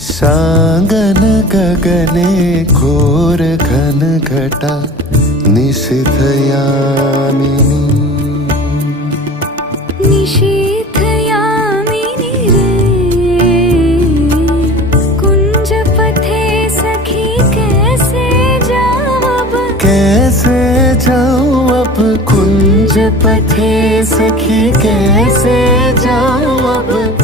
साङ्गन गगने घोर घन घटा निशीथ यामिनी। निशीथ यामिनी रे कुंज पथे सखी कैसे जाऊं अब। कैसे जाऊं अब कुंज पथे सखी कैसे जाऊं अब।